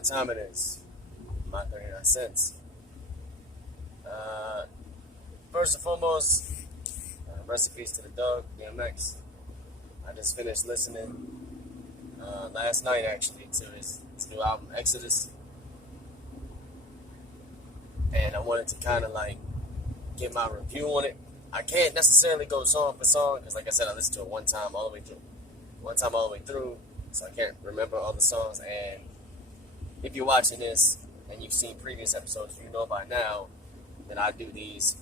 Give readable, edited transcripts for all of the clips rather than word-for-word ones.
what time it is. My 39 cents. First and foremost, rest in peace to the dog, DMX. I just finished listening last night, actually, to his new album, Exodus. And I wanted to kind of like get my review on it. I can't necessarily go song for song because, like I said, I listened to it one time all the way through. So I can't remember all the songs. And if you're watching this and you've seen previous episodes, you know by now that I do these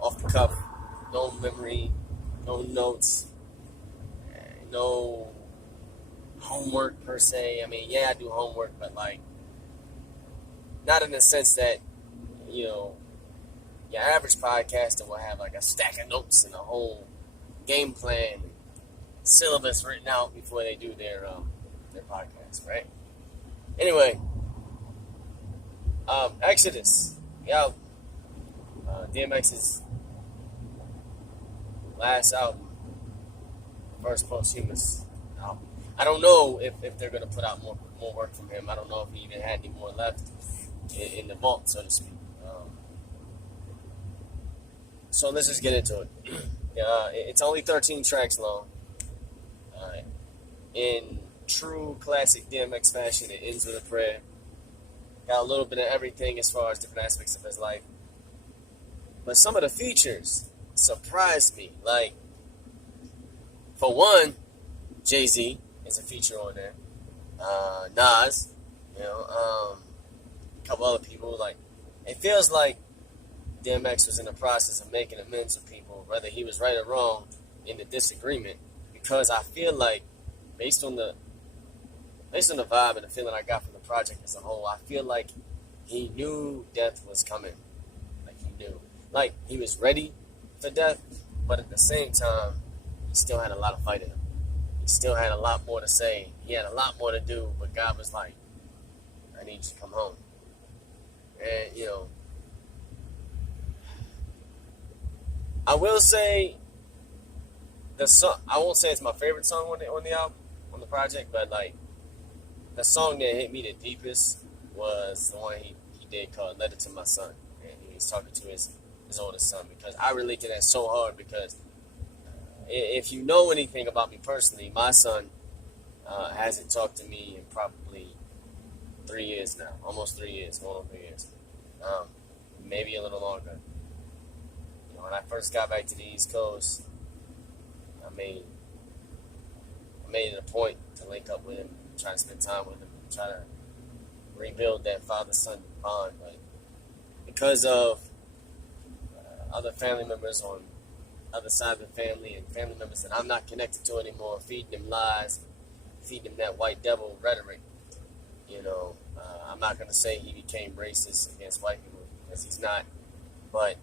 off the cuff, no memory, no notes, no homework per se. I mean, yeah, I do homework, but like not in the sense that, you know, your average podcaster will have like a stack of notes and a whole game plan, syllabus written out before they do their podcast, right? Anyway, Exodus, yeah, DMX's last album, first posthumous album. I don't know if they're gonna put out more work from him. I don't know if he even had any more left in the vault, so to speak. So let's just get into it. It's only 13 tracks long. In true classic DMX fashion, it ends with a prayer. Got a little bit of everything as far as different aspects of his life. But some of the features surprised me. Like, for one, Jay-Z is a feature on there. Nas, a couple other people. Like, it feels like DMX was in the process of making amends with people, whether he was right or wrong in the disagreement, because I feel like, based on the vibe and the feeling I got from the project as a whole, I feel like he knew death was coming. Like, he knew. Like, he was ready for death, but at the same time, he still had a lot of fight in him. He still had a lot more to say. He had a lot more to do, but God was like, I need you to come home. And, I will say the song. I won't say it's my favorite song on the album, on the project, but like the song that hit me the deepest was the one he did called "Letter to My Son," and he was talking to his oldest son, because I relate to that so hard. Because if you know anything about me personally, my son hasn't talked to me in probably 3 years now, almost 3 years, going on 3 years, maybe a little longer. When I first got back to the East Coast, I made it a point to link up with him, try to spend time with him, try to rebuild that father-son bond. But because of other family members on the other side of the family and family members that I'm not connected to anymore, feeding them lies, feeding them that white devil rhetoric, I'm not going to say he became racist against white people, because he's not, but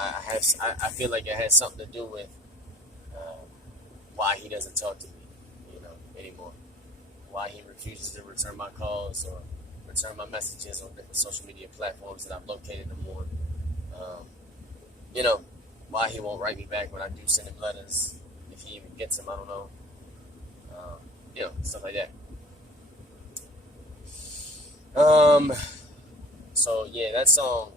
I feel like it has something to do with why he doesn't talk to me, anymore. Why he refuses to return my calls or return my messages on different social media platforms that I've located him on. Why he won't write me back when I do send him letters, if he even gets them, I don't know. Stuff like that. So yeah, that song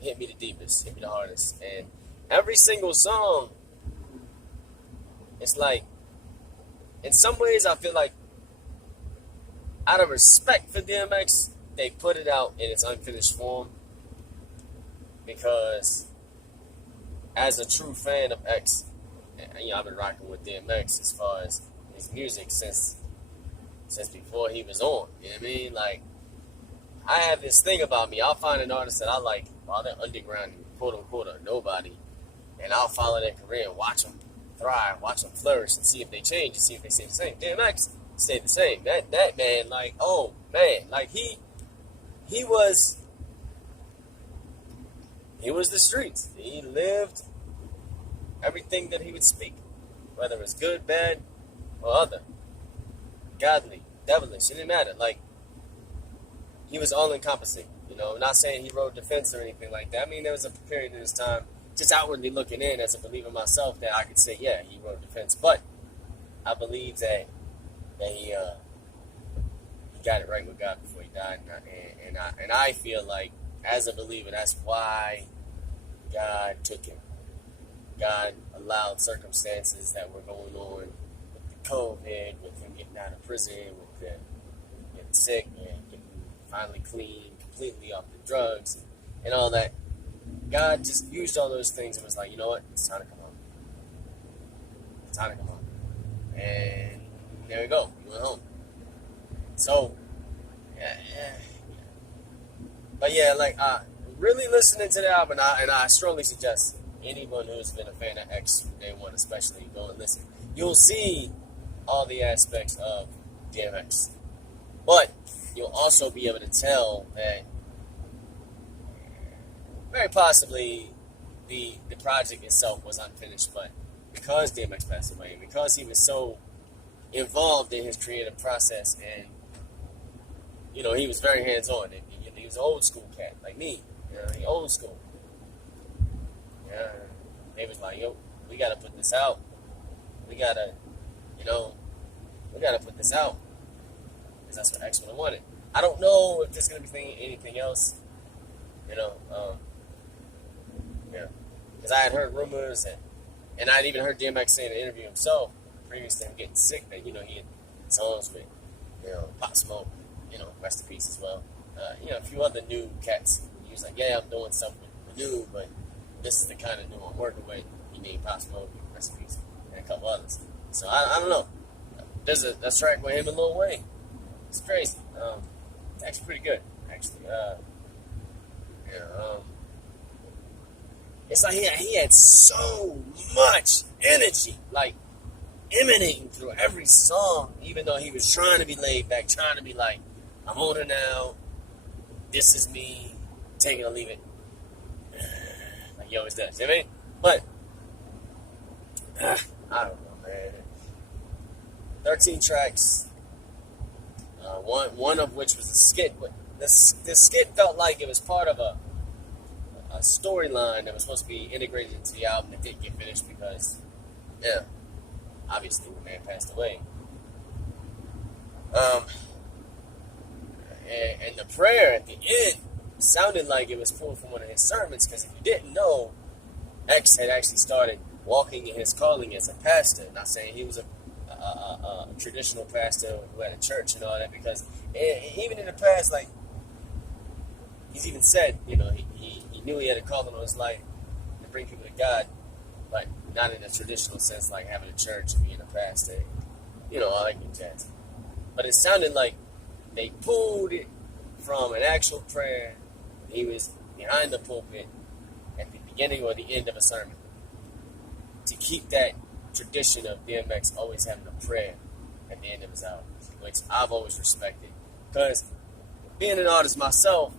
hit me the deepest, hit me the hardest. And every single song, it's like, in some ways I feel like, out of respect for DMX, they put it out in its unfinished form. Because as a true fan of X, I've been rocking with DMX as far as his music since before he was on. You know what I mean? Like, I have this thing about me. I'll find an artist that I like while they're underground, quote unquote, or nobody, and I'll follow their career and watch them thrive, watch them flourish, and see if they change, and see if they stay the same. DMX stayed the same. That man, like, oh man, like he was the streets. He lived everything that he would speak, whether it was good, bad, or other, godly, devilish. It didn't matter. Like, he was all-encompassing. Not saying he wrote defense or anything like that. I mean, there was a period in his time, just outwardly looking in as a believer myself, that I could say, yeah, he wrote defense. But I believe that he got it right with God before he died, and I feel like, as a believer, that's why God took him. God allowed circumstances that were going on with the COVID, with him getting out of prison, with him getting sick, and getting finally clean, completely off the drugs, and all that. God just used all those things and was like, you know what? It's time to come home. It's time to come home. And there we go. He went home. So, yeah. But yeah, like, really listening to the album, and I strongly suggest anyone who's been a fan of X from day one especially, go and listen. You'll see all the aspects of DMX. But you'll also be able to tell that very possibly the project itself was unfinished, but because DMX passed away, and because he was so involved in his creative process, and he was very hands-on. He was an old school cat like me, he old school. Yeah, they was like, yo, we gotta put this out. We gotta put this out because that's what X would have wanted. I don't know if there's gonna be anything else. Because I had heard rumors, and I'd even heard DMX say in an interview himself, previous to him getting sick, that, he had songs with, Pop Smoke, rest in peace as well. A few other new cats. He was like, yeah, I'm doing something new, but this is the kind of new I'm working with. He named Pop Smoke, rest in peace, and a couple others. So I don't know. There's a track with him and Lil Wayne. It's crazy. It's actually pretty good, actually. It's like he had so much energy, like, emanating through every song, even though he was trying to be laid back, trying to be like, I'm older now, this is me, take it or leave it, like he always does, you know what I mean? But, I don't know, man. 13 tracks, one of which was a skit, but the skit felt like it was part of a storyline that was supposed to be integrated into the album that didn't get finished because, obviously the man passed away. And the prayer at the end sounded like it was pulled from one of his sermons, because if you didn't know, X had actually started walking in his calling as a pastor. Not saying he was a traditional pastor who had a church and all that, because even in the past, like, he's even said, he knew he had a calling on his life to bring people to God, but not in a traditional sense, like having a church and being a pastor, all that good jazz. But it sounded like they pulled it from an actual prayer. He was behind the pulpit at the beginning or the end of a sermon, to keep that tradition of DMX always having a prayer at the end of his album, which I've always respected. Because being an artist myself,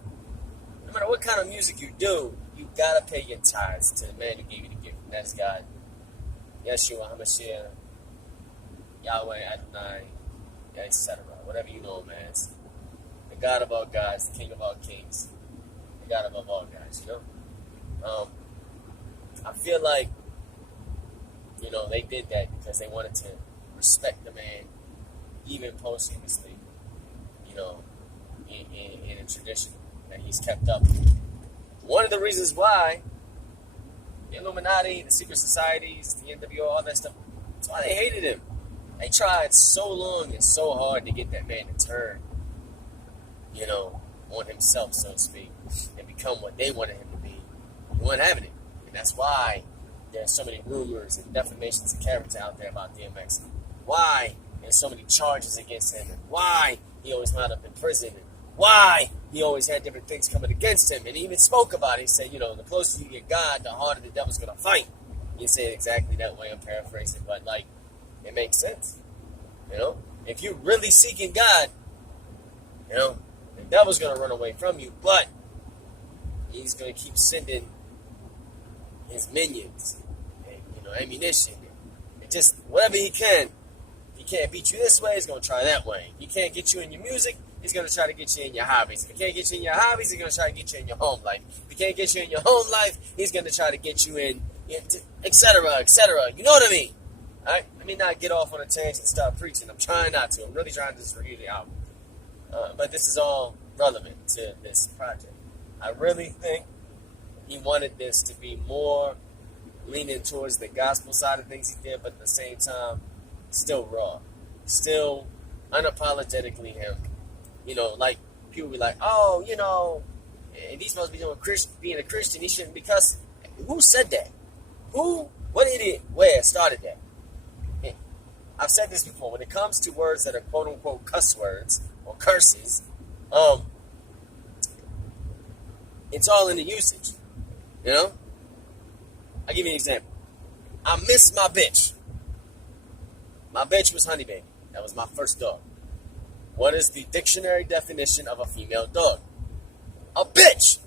no matter what kind of music you do, you gotta pay your tithes to the man who gave you the gift. And that is God. Yeshua HaMashiach, Yahweh Adonai, etc. Whatever you know him as. The God of all gods, the King of all kings, the God above all gods, I feel like, they did that because they wanted to respect the man, even posthumously, in a tradition that he's kept up. One of the reasons why the Illuminati, the secret societies, the NWO, all that stuff, that's why they hated him. They tried so long and so hard to get that man to turn, on himself, so to speak, and become what they wanted him to be. He wasn't having it. And that's why there's so many rumors and defamations of character out there about DMX. Why there's so many charges against him, and why he always wound up in prison, and why he always had different things coming against him. And he even spoke about it. He said, the closer you get God, the harder the devil's going to fight. He said it exactly that way. I'm paraphrasing, but, it makes sense. If you're really seeking God, the devil's going to run away from you, but he's going to keep sending his minions and, ammunition and just whatever he can. If he can't beat you this way, he's going to try that way. If he can't get you in your music, he's going to try to get you in your hobbies. If he can't get you in your hobbies, he's going to try to get you in your home life. If he can't get you in your home life, he's going to try to get you in, etc., etc. You know what I mean? All right? Let me not get off on a tangent and start preaching. I'm trying not to. I'm really trying to just review the album. but this is all relevant to this project. I really think he wanted this to be more leaning towards the gospel side of things he did, but at the same time, still raw, still unapologetically him. Like people be like, oh, and he's supposed to be doing being a Christian, he shouldn't be cussing. Who said that? What idiot, where started that? I've said this before. When it comes to words that are quote unquote cuss words or curses, it's all in the usage. I'll give you an example. I miss my bitch. My bitch was Honey Baby. That was my first dog. What is the dictionary definition of a female dog? A bitch.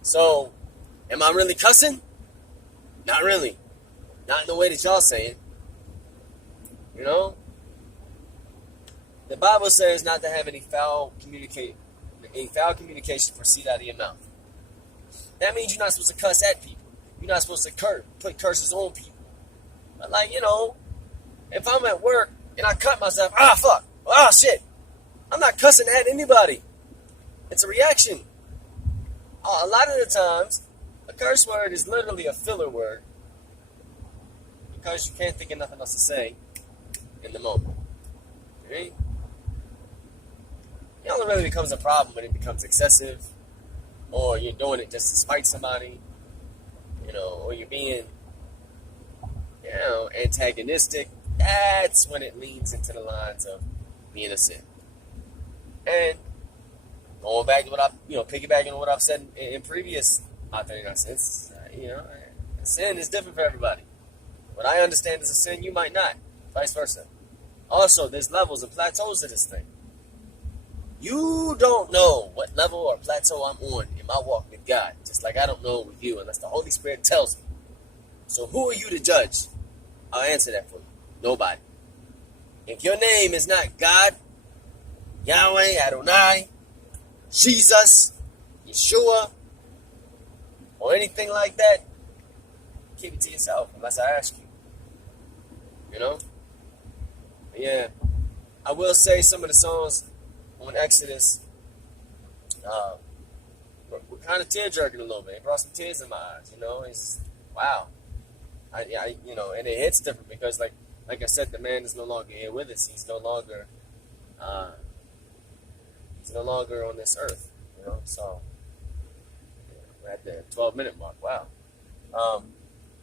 So, am I really cussing? Not really. Not in the way that y'all say it. The Bible says not to have any foul communication proceed out of your mouth. That means you're not supposed to cuss at people. You're not supposed to put curses on people. But if I'm at work and I cut myself, fuck, shit, I'm not cussing at anybody. It's a reaction. A lot of the times, a curse word is literally a filler word because you can't think of nothing else to say in the moment. Right? It only really becomes a problem when it becomes excessive, or you're doing it just to spite somebody, or you're being, antagonistic. That's when it leans into the lines of being a sin. And going back to what piggybacking on what I've said in previous 39 cents, sin is different for everybody. What I understand as a sin, you might not. Vice versa. Also, there's levels and plateaus to this thing. You don't know what level or plateau I'm on in my walk with God, just like I don't know with you unless the Holy Spirit tells me. So who are you to judge? I'll answer that for you. Nobody. If your name is not God, Yahweh, Adonai, Jesus, Yeshua, or anything like that, keep it to yourself unless I ask you. Yeah. I will say some of the songs on Exodus, we're kind of tear-jerking a little bit. It brought some tears in my eyes, It's, wow. And it hits different because, like I said, the man is no longer here with us. He's no longer on this earth, So, we're at the 12-minute mark. Wow.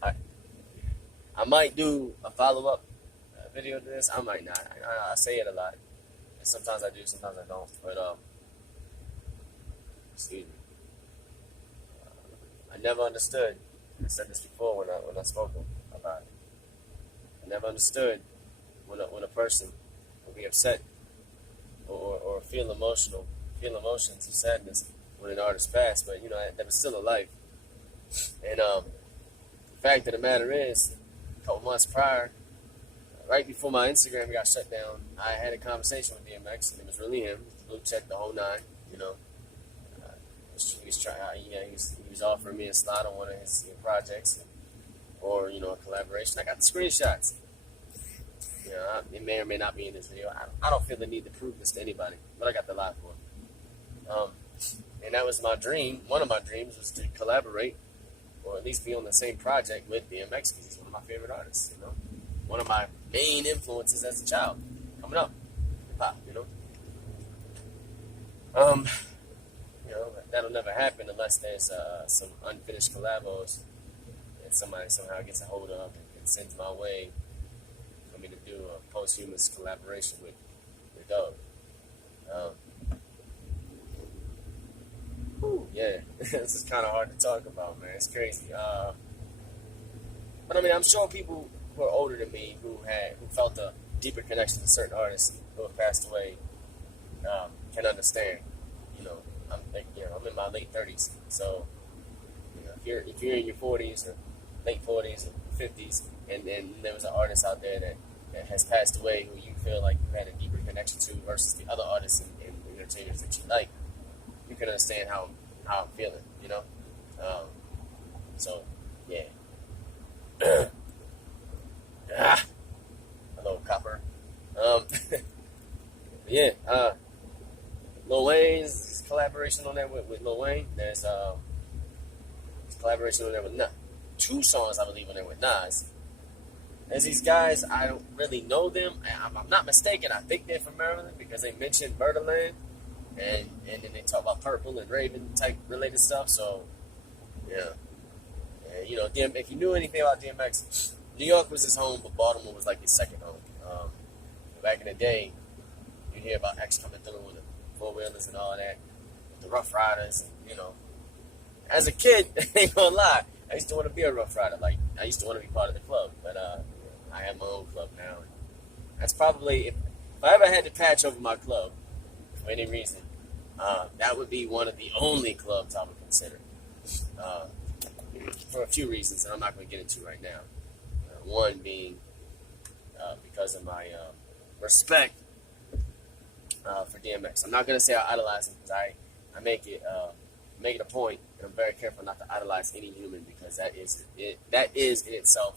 I might do a follow-up video to this. I might not. I say it a lot. And sometimes I do, sometimes I don't. But, excuse me. I never understood. I said this before when I spoke about it. I never understood when a person will be upset or feel emotions of sadness when an artist passed. But, that was still alive. And the fact of the matter is, a couple months prior, right before my Instagram got shut down, I had a conversation with DMX, and it was really him. Blue check the whole nine, He was offering me a slot on one of his projects, or a collaboration. I got the screenshots. It may or may not be in this video. I don't feel the need to prove this to anybody, but I got the live for it. And that was my dream. One of my dreams was to collaborate, or at least be on the same project with DMX, because he's one of my favorite artists. One of my main influences as a child, coming up, hip-hop, that'll never happen unless there's some unfinished collabos that somebody somehow gets a hold of and sends my way for me to do a posthumous collaboration with Doug. Yeah, this is kind of hard to talk about, man. It's crazy. But I'm sure people who are older than me who felt a deeper connection to certain artists who have passed away can understand. I'm in my late 30s, so if you're in your 40s or late 40s or 50s, and there was an artist out there that has passed away who you feel like you had a deeper connection to versus the other artists and entertainers that you like, you can understand how I'm feeling, So yeah. Hello, Copper. Yeah. Lil Wayne's collaboration on that with Lil Wayne. There's collaboration on there with Nas. 2 songs, I believe, on there with Nas. There's these guys, I don't really know them. I'm not mistaken, I think they're from Maryland because they mentioned Murderland. And then they talk about Purple and Raven type related stuff. So, yeah. And, you know, if you knew anything about DMX, New York was his home, but Baltimore was like his second home. Back in the day, you'd hear about X coming through with the 4-wheelers and all that, the Rough Riders, and, you know. As a kid, I ain't gonna lie, I used to want to be a Rough Rider. Like, I used to want to be part of the club, but I have my own club now. That's probably, if I ever had to patch over my club for any reason, that would be one of the only clubs I would consider. For a few reasons that I'm not going to get into right now. One being because of my respect for DMX. I'm not going to say I idolize him because I make it a point, and I'm very careful not to idolize any human because that is in itself.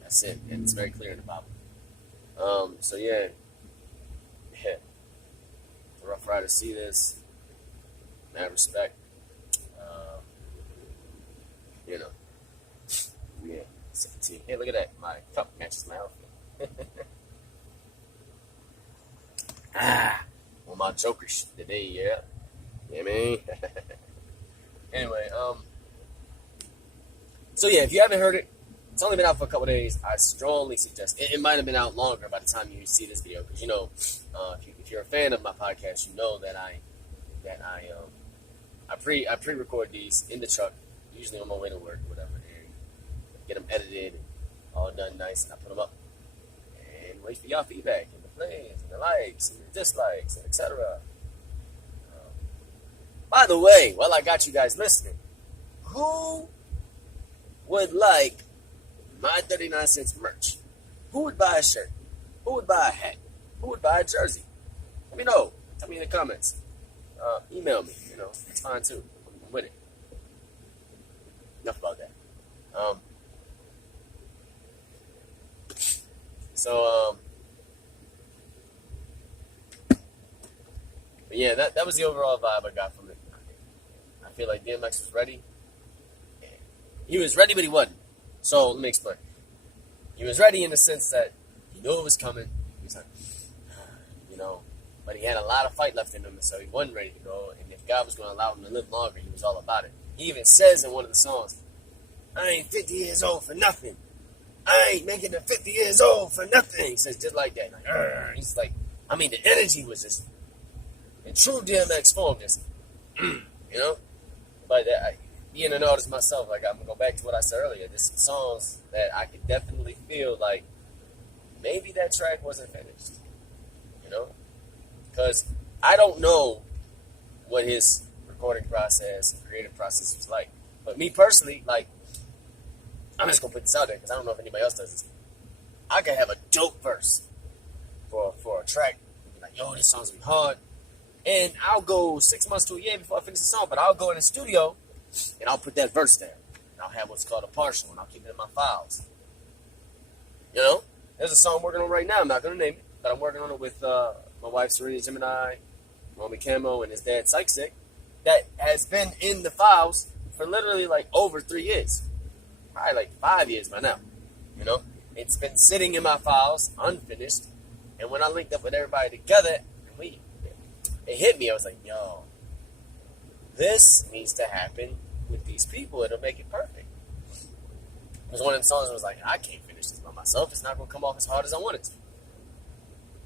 That's it, and it's very clear in the Bible. So yeah. The Rough Riders see this, mad respect. You know, yeah. Hey, look at that! My cup matches my outfit. Well, my Joker shit today, yeah. Yeah, man. Anyway, so yeah, if you haven't heard it, it's only been out for a couple days. I strongly suggest it might have been out longer by the time you see this video, because you know, if you're a fan of my podcast, you know that I pre-record these in the truck, usually on my way to work, or whatever, and get them edited and all done nice, and I put them up and wait for y'all feedback and the plays and the likes and the dislikes and etc. By the way, while I got you guys listening, who would like my 39 cents merch? Who would buy a shirt? Who would buy a hat? Who would buy a jersey? Let me know. Tell me in the comments. Email me. You know, it's fine too. I'm with it. Enough about that. But yeah, that was the overall vibe I got from it. I feel like DMX was ready. He was ready, but he wasn't. So let me explain. He was ready in the sense that he knew it was coming. He was like, you know, but he had a lot of fight left in him, and so he wasn't ready to go. And if God was going to allow him to live longer, he was all about it. He even says in one of the songs, I ain't 50 years old for nothing. I ain't making it 50 years old for nothing. He says just like that. Like, he's like, I mean, the energy was just in true DMX form, just, you know? But being an artist myself, like, I'm going to go back to what I said earlier. There's some songs that I could definitely feel like maybe that track wasn't finished, you know? Because I don't know what his recording process and creative process was like. But me personally, like, I'm just going to put this out there because I don't know if anybody else does this. I could have a dope verse for a track. Be like, yo, this song's going to be hard. And I'll go 6 months to a year before I finish the song, but I'll go in the studio and I'll put that verse there. And I'll have what's called a partial, and I'll keep it in my files. You know? There's a song I'm working on right now. I'm not going to name it, but I'm working on it with my wife, Serena Gemini, Mommy Camo, and his dad, Psychic, that has been in the files for literally like over 3 years. Probably like 5 years by now. You know? It's been sitting in my files, unfinished, and when I linked up with everybody together, it hit me. I was like, yo, this needs to happen with these people. It'll make it perfect. Because one of them songs was like, I can't finish this by myself. It's not going to come off as hard as I want it to.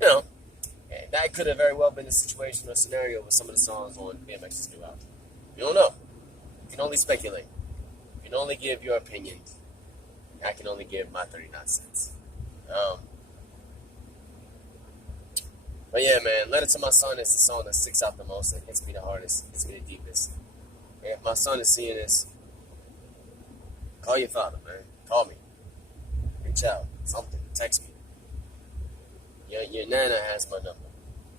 You know, and that could have very well been the situation or scenario with some of the songs on DMX's new album. You don't know. You can only speculate. You can only give your opinion. I can only give my 39 cents. But yeah, man, Letter to My Son is the song that sticks out the most and hits me the hardest, hits me the deepest. And if my son is seeing this, call your father, man. Call me. Reach out. Something. Text me. Your nana has my number.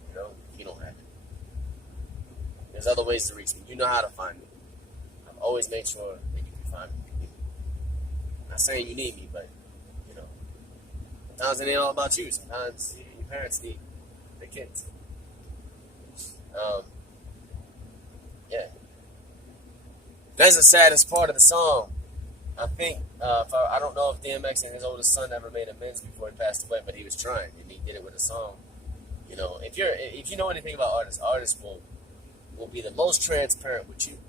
You know, you don't have it. There's other ways to reach me. You know how to find me. I've always made sure that you can find me if you need me. I'm not saying you need me, but, you know, sometimes it ain't all about you. Sometimes your parents need the kids. That's the saddest part of the song. I think I don't know if DMX and his oldest son ever made amends before he passed away, but he was trying, and he did it with a song. You know, if you know anything about artists will be the most transparent with you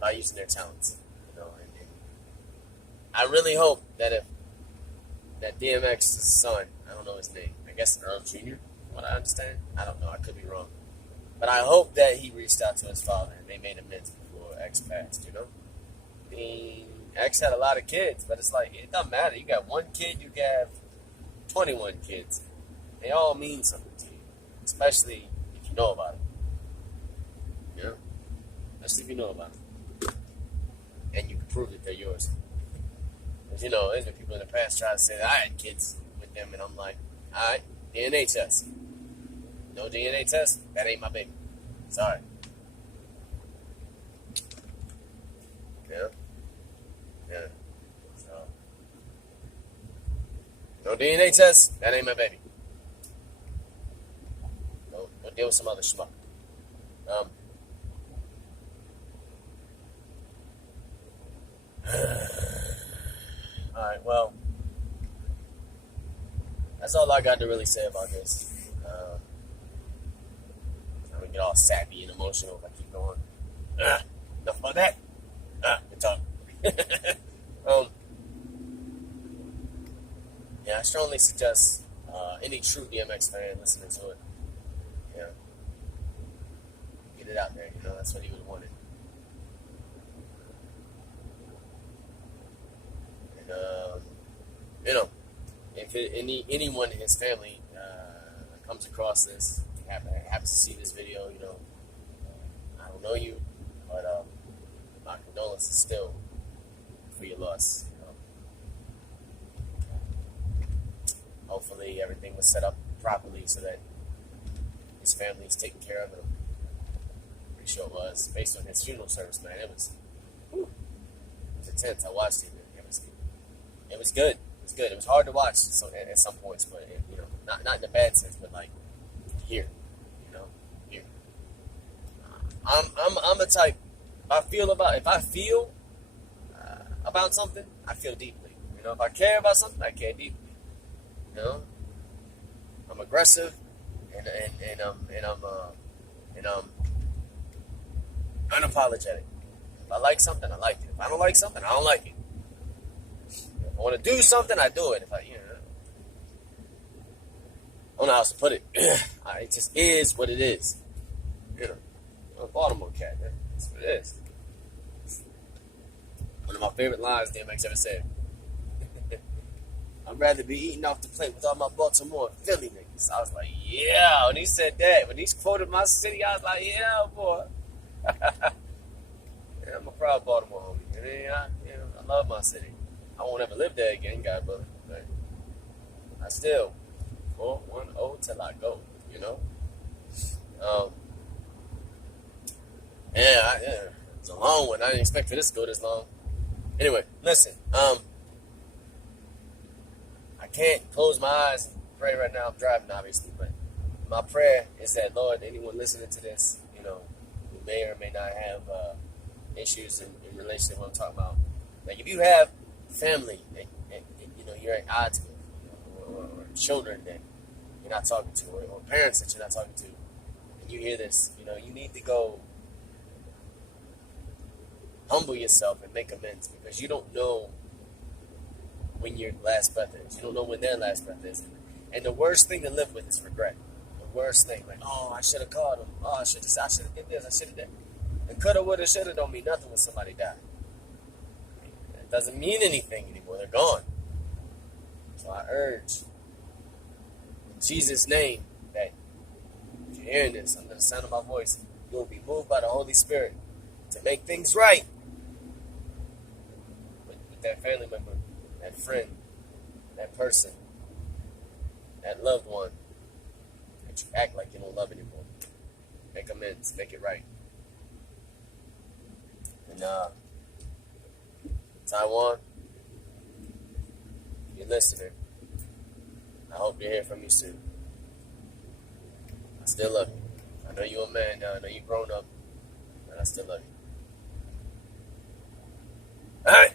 by using their talents. You know, and I really hope that that DMX's son, I don't know his name, I guess Earl Jr. What I understand, I don't know, I could be wrong, but I hope that he reached out to his father and they made amends before X passed. You know. I mean, X had a lot of kids, but it's like, it doesn't matter. You got one kid, you can have 21 kids. They all mean something to you, especially if you know about it. You know? Especially if you know about it. And you can prove that they're yours. Because, you know, there's been people in the past try to say that I had kids with them, and I'm like, alright, DNA test. No DNA test? That ain't my baby. Sorry. Yeah. Yeah. So, no DNA test, that ain't my baby. Go deal with some other schmuck. Alright, well, that's all I got to really say about this. I'm gonna get all sappy and emotional if I keep going. Enough about that. Good talk. Yeah, I strongly suggest any true DMX fan listening to it, you know, get it out there. You know, that's what he would have wanted. And you know, if anyone in his family comes across this, happens to see this video, you know, I don't know you, but my condolences still for your loss. You know. Hopefully everything was set up properly so that his family is taken care of. And I'm pretty sure it was. Based on his funeral service, man, it was intense. I watched it. It was good. It was good. It was hard to watch at some points, but you know, not in a bad sense, but like here, you know, here. I'm the type. If I feel about something, I feel deeply. You know, if I care about something, I care deeply. You know, I'm aggressive, and I'm unapologetic. If I like something, I like it. If I don't like something, I don't like it. If I want to do something, I do it. If I, you know, I don't know how else to put it. It just is what it is. You know, I'm a Baltimore cat, man. That's what it is. One of my favorite lines DMX ever said. I'd rather be eating off the plate with all my Baltimore and Philly niggas. I was like, yeah. When he said that, when he quoted my city, I was like, yeah, boy. Yeah, I'm a proud Baltimore homie. I love my city. I won't ever live there again, God, but I still 410 till I go. You know. Yeah, it's a long one. I didn't expect for this to go this long. Anyway, listen. I can't close my eyes and pray right now. I'm driving, obviously, but my prayer is that, Lord, anyone listening to this, you know, who may or may not have issues in relation to what I'm talking about. Like, if you have family that you know you're at odds with, you know, or children that you're not talking to, or parents that you're not talking to, and you hear this, you know, you need to go humble yourself and make amends, because you don't know when your last breath is. You don't know when their last breath is. And the worst thing to live with is regret. The worst thing. Like, oh, I should have called him. Oh, I should have did this. I should have did. And coulda, woulda, shoulda don't mean nothing when somebody died. It doesn't mean anything anymore. They're gone. So I urge, in Jesus' name, that if you're hearing this under the sound of my voice, you will be moved by the Holy Spirit to make things right with that family member, that friend, that person, that loved one that you act like you don't love anymore. Make amends, make it right. And Taiwan, if you're listening, I hope to hear from you soon. I still love you. I know you're a man now. I know you've grown up, but I still love you. Alright.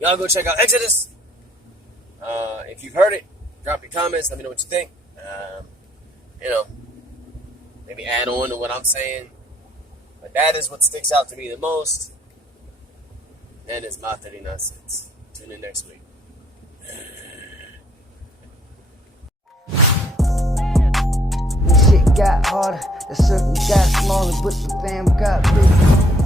Y'all go check out Exodus. If you've heard it, drop your comments. Let me know what you think. Maybe add on to what I'm saying. But that is what sticks out to me the most. That is my 39 cents. Tune in next week. When shit got harder, the circle got smaller, but the fam got bigger.